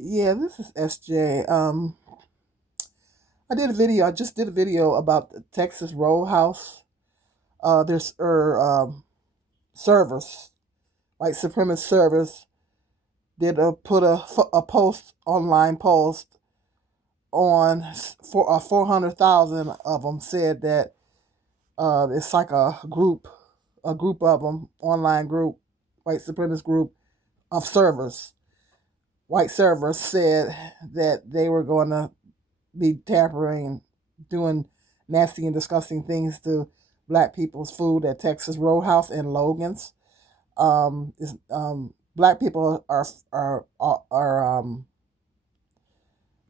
Yeah, this is SJ. I just did a video about the Texas Roadhouse. There's servers, white supremacist servers, did put a post online post on for 400,000 of them said that it's like a group of them, online group, white supremacist group of servers. White servers said that they were going to be tampering, doing nasty and disgusting things to black people's food at Texas Roadhouse and Logan's. Black people are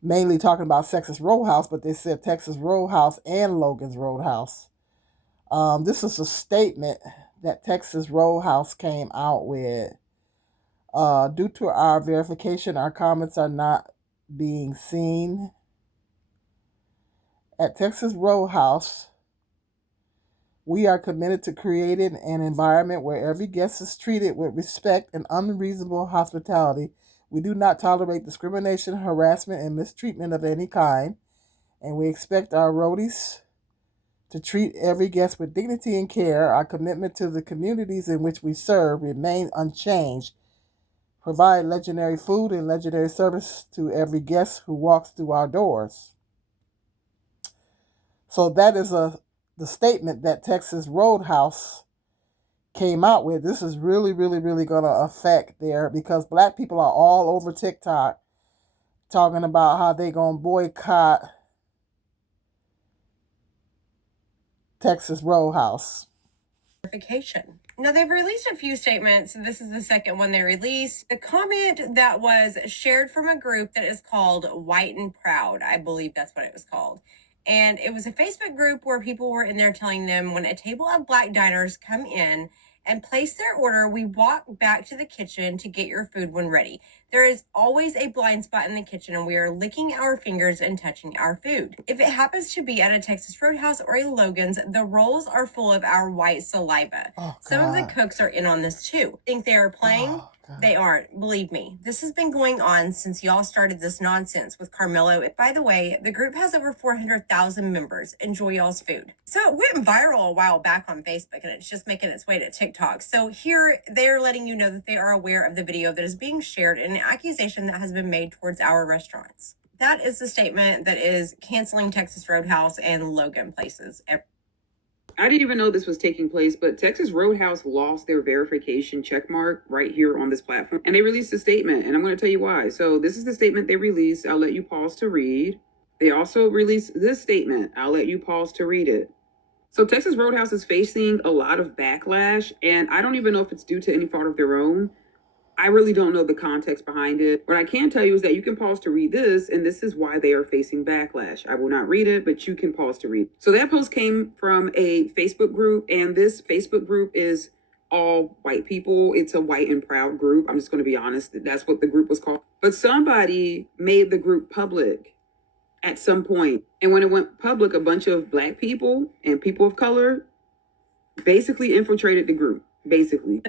mainly talking about Texas Roadhouse, but they said Texas Roadhouse and Logan's Roadhouse. This is a statement that Texas Roadhouse came out with. Due to our verification, our comments are not being seen. At Texas Roadhouse, we are committed to creating an environment where every guest is treated with respect and unreasonable hospitality. We do not tolerate discrimination, harassment, and mistreatment of any kind, and we expect our roadies to treat every guest with dignity and care. Our commitment to the communities in which we serve remain unchanged. Provide legendary food and legendary service to every guest who walks through our doors. So that is the statement that Texas Roadhouse came out with. This is really, really, really going to affect there because black people are all over TikTok talking about how they going to boycott Texas Roadhouse. Now, they've released a few statements. This is the second one they released. The comment that was shared from a group that is called White and Proud, I believe that's what it was called. And it was a Facebook group where people were in there telling them when a table of black diners come in and place their order, we walk back to the kitchen to get your food when ready. There is always a blind spot in the kitchen and we are licking our fingers and touching our food. If it happens to be at a Texas Roadhouse or a Logan's, the rolls are full of our white saliva. Some of the cooks are in on this too. Think they are playing? They aren't. Believe me, this has been going on since y'all started this nonsense with Carmelo. By the way, the group has over 400,000 members. Enjoy y'all's food. So it went viral a while back on Facebook and it's just making its way to TikTok. So here they're letting you know that they are aware of the video that is being shared and an accusation that has been made towards our restaurants. That is the statement that is canceling Texas Roadhouse and Logan places. I didn't even know this was taking place, but Texas Roadhouse lost their verification checkmark right here on this platform. And they released a statement, and I'm going to tell you why. So this is the statement they released. I'll let you pause to read. They also released this statement. I'll let you pause to read it. So Texas Roadhouse is facing a lot of backlash, and I don't even know if it's due to any fault of their own. I really don't know the context behind it. What I can tell you is that you can pause to read this, and this is why they are facing backlash. I will not read it, but you can pause to read. So that post came from a Facebook group, and this Facebook group is all white people. It's a white and proud group. I'm just going to be honest. That's what the group was called. But somebody made the group public at some point. And when it went public, a bunch of black people and people of color basically infiltrated the group, basically.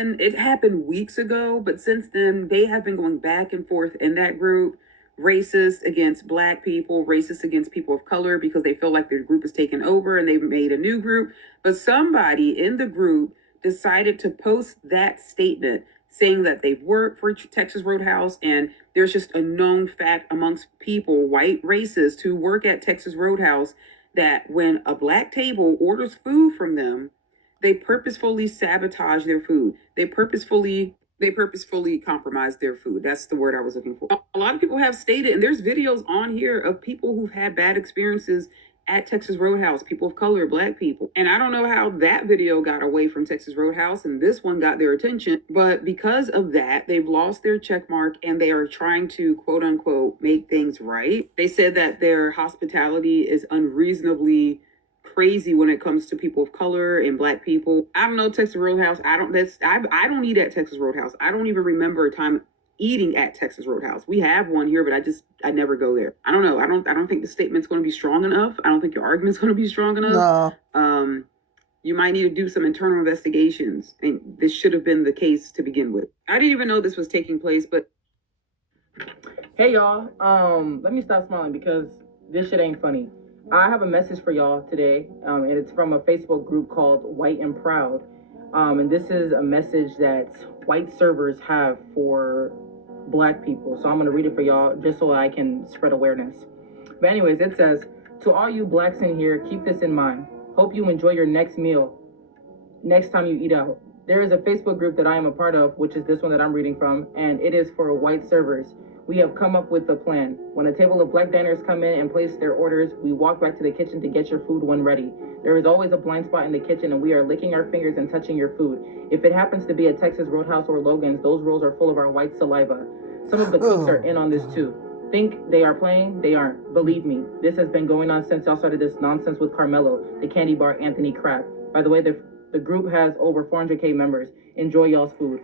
And it happened weeks ago, but since then, they have been going back and forth in that group, racist against black people, racist against people of color, because they feel like their group is taken over and they've made a new group. But somebody in the group decided to post that statement saying that they've worked for Texas Roadhouse, and there's just a known fact amongst people, white racists who work at Texas Roadhouse, that when a black table orders food from them, they purposefully sabotage their food. They purposefully compromise their food. That's the word I was looking for. A lot of people have stated, and there's videos on here of people who've had bad experiences at Texas Roadhouse, people of color, black people. And I don't know how that video got away from Texas Roadhouse and this one got their attention, but because of that, they've lost their check mark and they are trying to quote unquote make things right. They said that their hospitality is unreasonably crazy when it comes to people of color and black people. I don't know Texas Roadhouse. I don't eat at Texas Roadhouse. I don't even remember a time eating at Texas Roadhouse. We have one here, but I never go there. I don't know. I don't think the statement's going to be strong enough. I don't think your argument's going to be strong enough. No. You might need to do some internal investigations, and this should have been the case to begin with. I didn't even know this was taking place, but Hey y'all, let me stop smiling because this shit ain't funny. I have a message for y'all today, and it's from a Facebook group called White and Proud. And this is a message that white servers have for black people. So I'm gonna read it for y'all just so I can spread awareness. But anyways, it says, to all you blacks in here, keep this in mind. Hope you enjoy your next meal next time you eat out. There is a Facebook group that I am a part of, which is this one that I'm reading from, and it is for white servers. We have come up with a plan. When a table of black diners come in and place their orders, we walk back to the kitchen to get your food when ready. There is always a blind spot in the kitchen, and we are licking our fingers and touching your food. If it happens to be a Texas Roadhouse or Logan's, those rolls are full of our white saliva. Some of the cooks are in on this too. Think they are playing? They aren't. Believe me, this has been going on since y'all started this nonsense with Carmelo, the candy bar Anthony crap. By the way, the group has over 400K members. Enjoy y'all's food.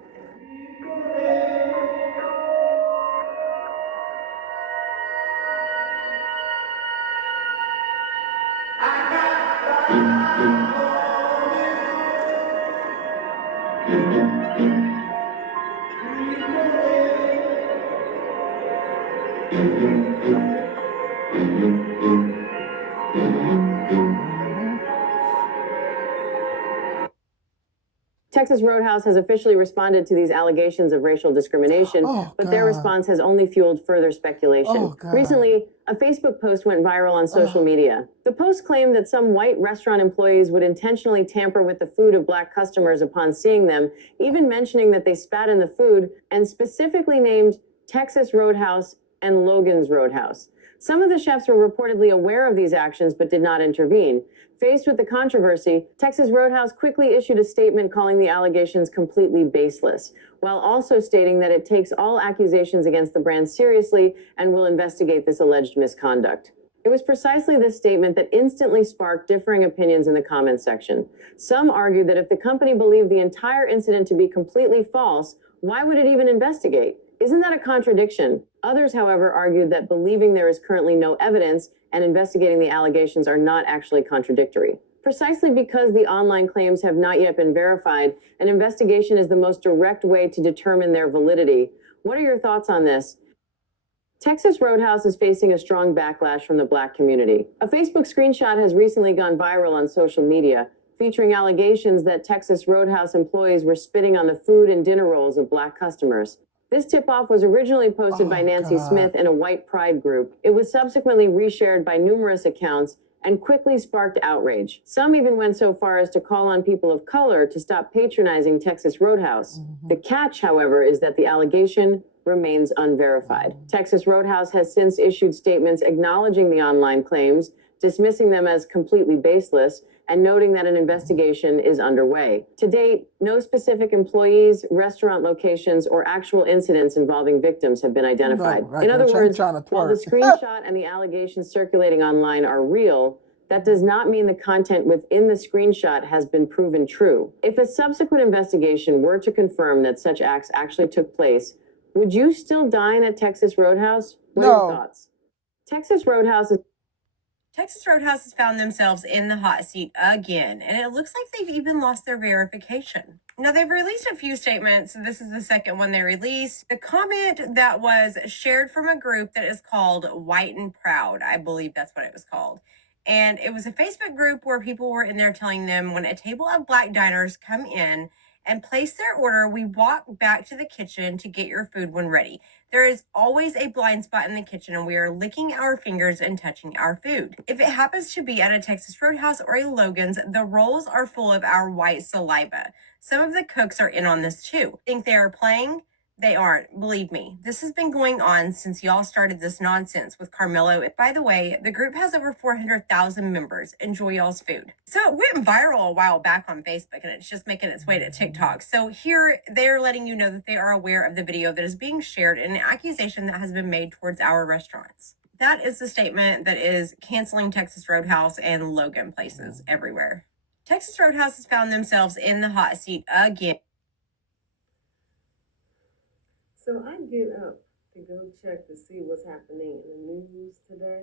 Texas Roadhouse has officially responded to these allegations of racial discrimination, but their response has only fueled further speculation. Recently, a Facebook post went viral on social media. The post claimed that some white restaurant employees would intentionally tamper with the food of black customers upon seeing them, even mentioning that they spat in the food, and specifically named Texas Roadhouse and Logan's Roadhouse. Some of the chefs were reportedly aware of these actions but did not intervene. Faced with the controversy, Texas Roadhouse quickly issued a statement calling the allegations completely baseless, while also stating that it takes all accusations against the brand seriously and will investigate this alleged misconduct. It was precisely this statement that instantly sparked differing opinions in the comments section. Some argued that if the company believed the entire incident to be completely false, why would it even investigate? Isn't that a contradiction? Others, however, argued that believing there is currently no evidence and investigating the allegations are not actually contradictory. Precisely because the online claims have not yet been verified, an investigation is the most direct way to determine their validity. What are your thoughts on this? Texas Roadhouse is facing a strong backlash from the black community. A Facebook screenshot has recently gone viral on social media, featuring allegations that Texas Roadhouse employees were spitting on the food and dinner rolls of black customers. This tip-off was originally posted by Nancy Smith in a white pride group. It was subsequently reshared by numerous accounts and quickly sparked outrage. Some even went so far as to call on people of color to stop patronizing Texas Roadhouse. The catch, however, is that the allegation remains unverified. Texas Roadhouse has since issued statements acknowledging the online claims, dismissing them as completely baseless, and noting that an investigation is underway. To date, no specific employees, restaurant locations, or actual incidents involving victims have been identified. In other words, while the screenshot and the allegations circulating online are real, that does not mean the content within the screenshot has been proven true. If a subsequent investigation were to confirm that such acts actually took place, would you still dine at Texas Roadhouse? What are your thoughts? Texas Roadhouse has found themselves in the hot seat again, and it looks like they've even lost their verification. Now, they've released a few statements. This is the second one they released. The comment that was shared from a group that is called White and Proud, I believe that's what it was called. And it was a Facebook group where people were in there telling them when a table of black diners come in and place their order, we walk back to the kitchen to get your food when ready. There is always a blind spot in the kitchen, and we are licking our fingers and touching our food. If it happens to be at a Texas Roadhouse or a Logan's, the rolls are full of our white saliva. Some of the cooks are in on this too. Think they are playing? They aren't. Believe me, this has been going on since y'all started this nonsense with Carmelo. By the way, the group has over 400,000 members. Enjoy y'all's food. So it went viral a while back on Facebook, and it's just making its way to TikTok. So here they're letting you know that they are aware of the video that is being shared and an accusation that has been made towards our restaurants. That is the statement that is canceling Texas Roadhouse and Logan places everywhere. Texas Roadhouse has found themselves in the hot seat again. So I get up to go check to see what's happening in the news today,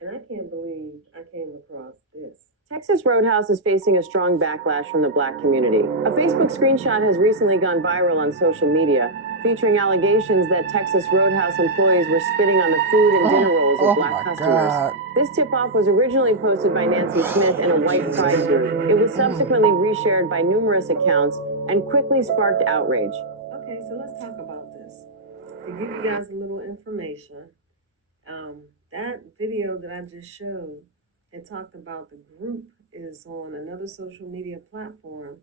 and I can't believe I came across this. Texas Roadhouse is facing a strong backlash from the black community. A Facebook screenshot has recently gone viral on social media, featuring allegations that Texas Roadhouse employees were spitting on the food and dinner rolls of black customers. God. This tip-off was originally posted by Nancy Smith in a white pride suit. It was subsequently reshared by numerous accounts and quickly sparked outrage. Okay, so let's talk about this. To give you guys a little information, that video that I just showed, it talked about the group is on another social media platform,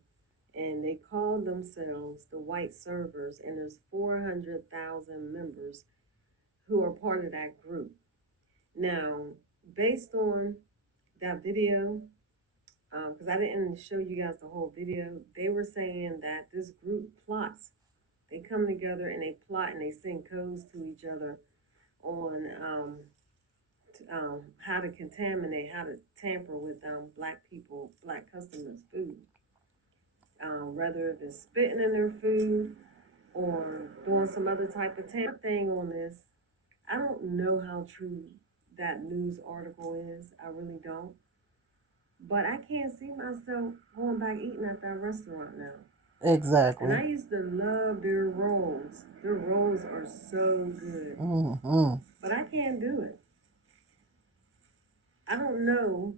and they call themselves the White Servers, and there's 400,000 members who are part of that group. Now, based on that video, because I didn't show you guys the whole video, they were saying that this group plots. They come together and they plot and they send codes to each other on how to contaminate, how to tamper with black people, black customers' food. Whether if it's spitting in their food or doing some other type of thing on this. I don't know how true that news article is. I really don't. But I can't see myself going back eating at that restaurant now. Exactly. And I used to love their rolls. Their rolls are so good. But I can't do it. I don't know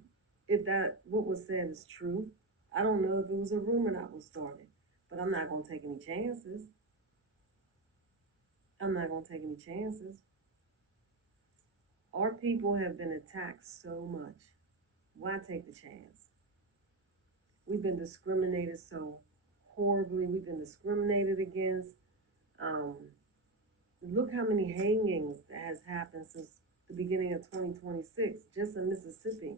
if what was said is true. I don't know if it was a rumor that was started. But I'm not going to take any chances. I'm not going to take any chances. Our people have been attacked so much. Why take the chance? We've been discriminated so horribly. We've been discriminated against. Look how many hangings that has happened since the beginning of 2026, just in Mississippi.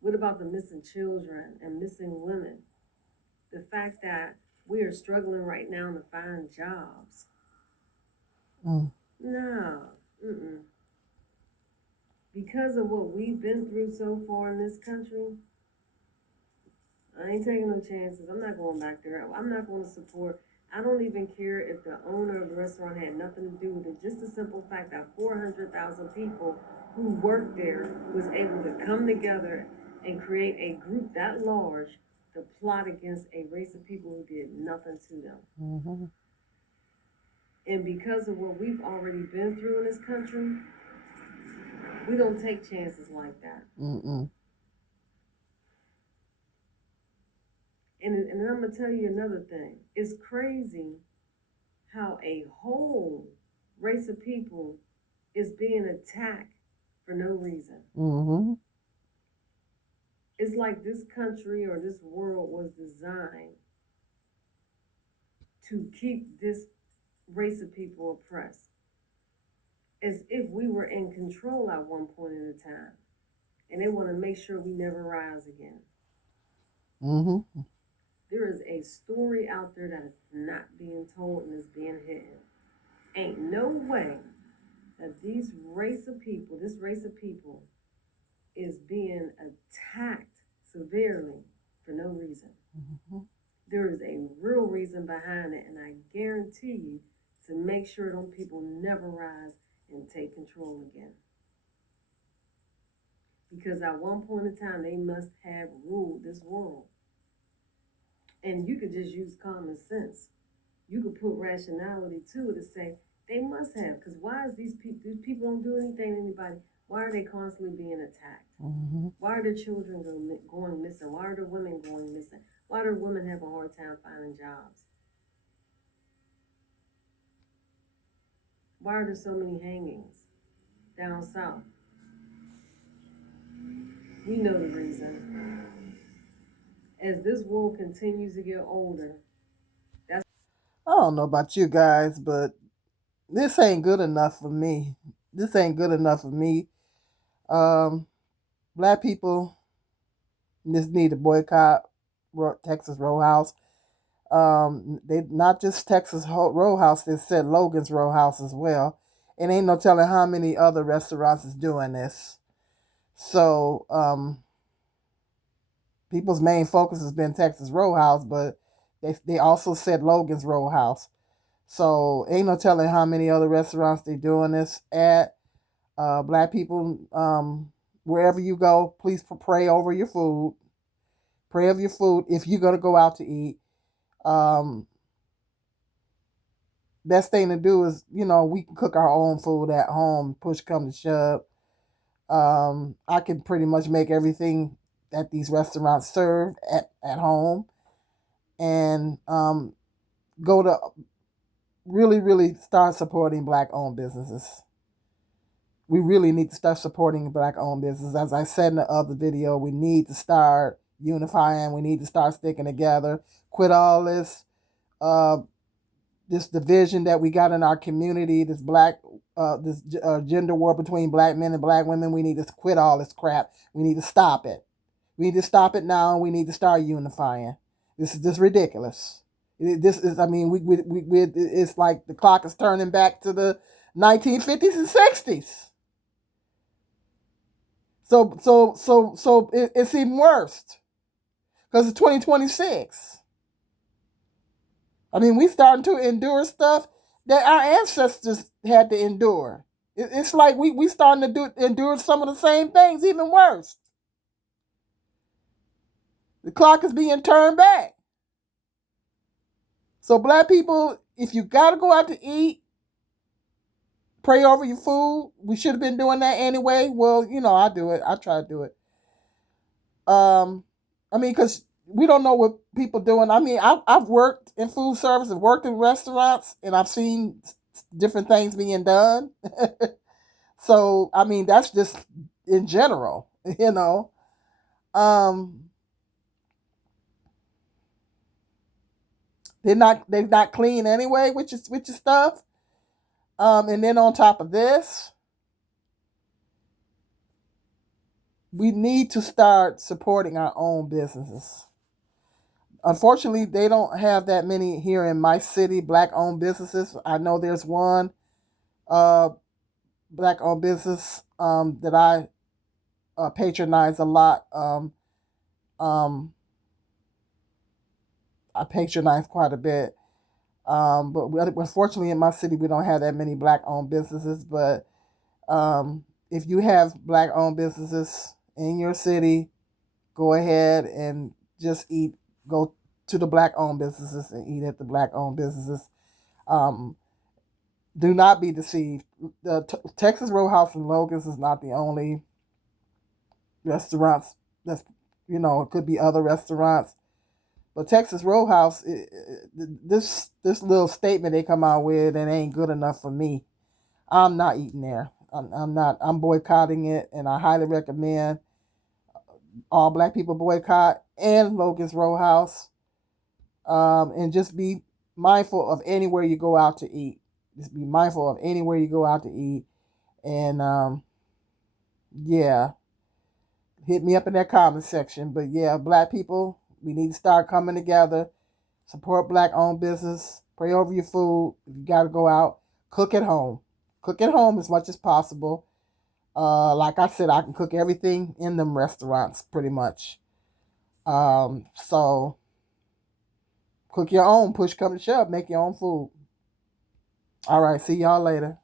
What about the missing children and missing women? The fact that we are struggling right now to find jobs. No. Because of what we've been through so far in this country, I ain't taking no chances. I'm not going back there. I'm not going to support. I don't even care if the owner of the restaurant had nothing to do with it. Just the simple fact that 400,000 people who worked there was able to come together and create a group that large to plot against a race of people who did nothing to them. And because of what we've already been through in this country, we don't take chances like that. And I'm going to tell you another thing. It's crazy how a whole race of people is being attacked for no reason. It's like this country or this world was designed to keep this race of people oppressed. As if we were in control at one point in a time. And they want to make sure we never rise again. There is a story out there that is not being told and is being hidden. Ain't no way that this race of people is being attacked severely for no reason. There is a real reason behind it, and I guarantee you to make sure those people never rise and take control again. Because at one point in time, they must have ruled this world. And you could just use common sense. You could put rationality to it to say, they must have. Because why is these people don't do anything to anybody? Why are they constantly being attacked? Why are their children going missing? Why are their women going missing? Why do women have a hard time finding jobs? Why are there so many hangings down south? We know the reason. As this world continues to get older, I don't know about you guys, but this ain't good enough for me. This ain't good enough for me. Black people just need to boycott Texas Roadhouse. They not just Texas Roadhouse. They said Logan's Roadhouse as well. And ain't no telling how many other restaurants is doing this. So people's main focus has been Texas Roadhouse, but they also said Logan's Roadhouse. So ain't no telling how many other restaurants they doing this at. Black people, wherever you go, please pray over your food. Pray over your food if you're gonna go out to eat. best thing to do is, we can cook our own food at home, push come to shove. I can pretty much make everything that these restaurants serve at home, and go to really, really start supporting Black owned businesses. We really need to start supporting Black owned businesses. As I said in the other video, we need to start unifying. We need to start sticking together. Quit all this division that we got in our community, this gender war between Black men and Black women. We need to quit all this crap. We need to stop it. We need to stop it now. We need to start unifying. This is just ridiculous. This is, I mean, it's like the clock is turning back to the 1950s and 60s. So it's even worse because it's 2026. I mean, we starting to endure stuff that our ancestors had to endure. It's like we starting to endure some of the same things, even worse. The clock is being turned back. So Black people, if you got to go out to eat, pray over your food. We should have been doing that anyway. Well, I do it. I try to do it. Because we don't know what people doing. I mean, I've worked in food service, I've worked in restaurants, and I've seen different things being done. So, I mean, that's just in general, They're not clean anyway, which is stuff. And then on top of this, we need to start supporting our own businesses. Unfortunately, they don't have that many here in my city, Black-owned businesses. I know there's one Black-owned business that I patronize a lot. I patronize quite a bit. But unfortunately, in my city, we don't have that many Black-owned businesses. But if you have Black-owned businesses in your city, go ahead and just go to the Black-owned businesses and eat at the Black-owned businesses. Do not be deceived. The Texas Roadhouse in Logan's is not the only restaurants. It could be other restaurants. But Texas Roadhouse, this little statement they come out with, it ain't good enough for me. I'm not eating there. I'm boycotting it, and I highly recommend all Black people boycott and Logan's Roadhouse. And just be mindful of anywhere you go out to eat. Just be mindful of anywhere you go out to eat. And yeah, hit me up in that comment section. But yeah, Black people, we need to start coming together. Support Black-owned business. Pray over your food. If you got to go out, cook at home. Cook at home as much as possible. Like I said, I can cook everything in them restaurants pretty much. So cook your own. Push come to shove. Make your own food. All right. See y'all later.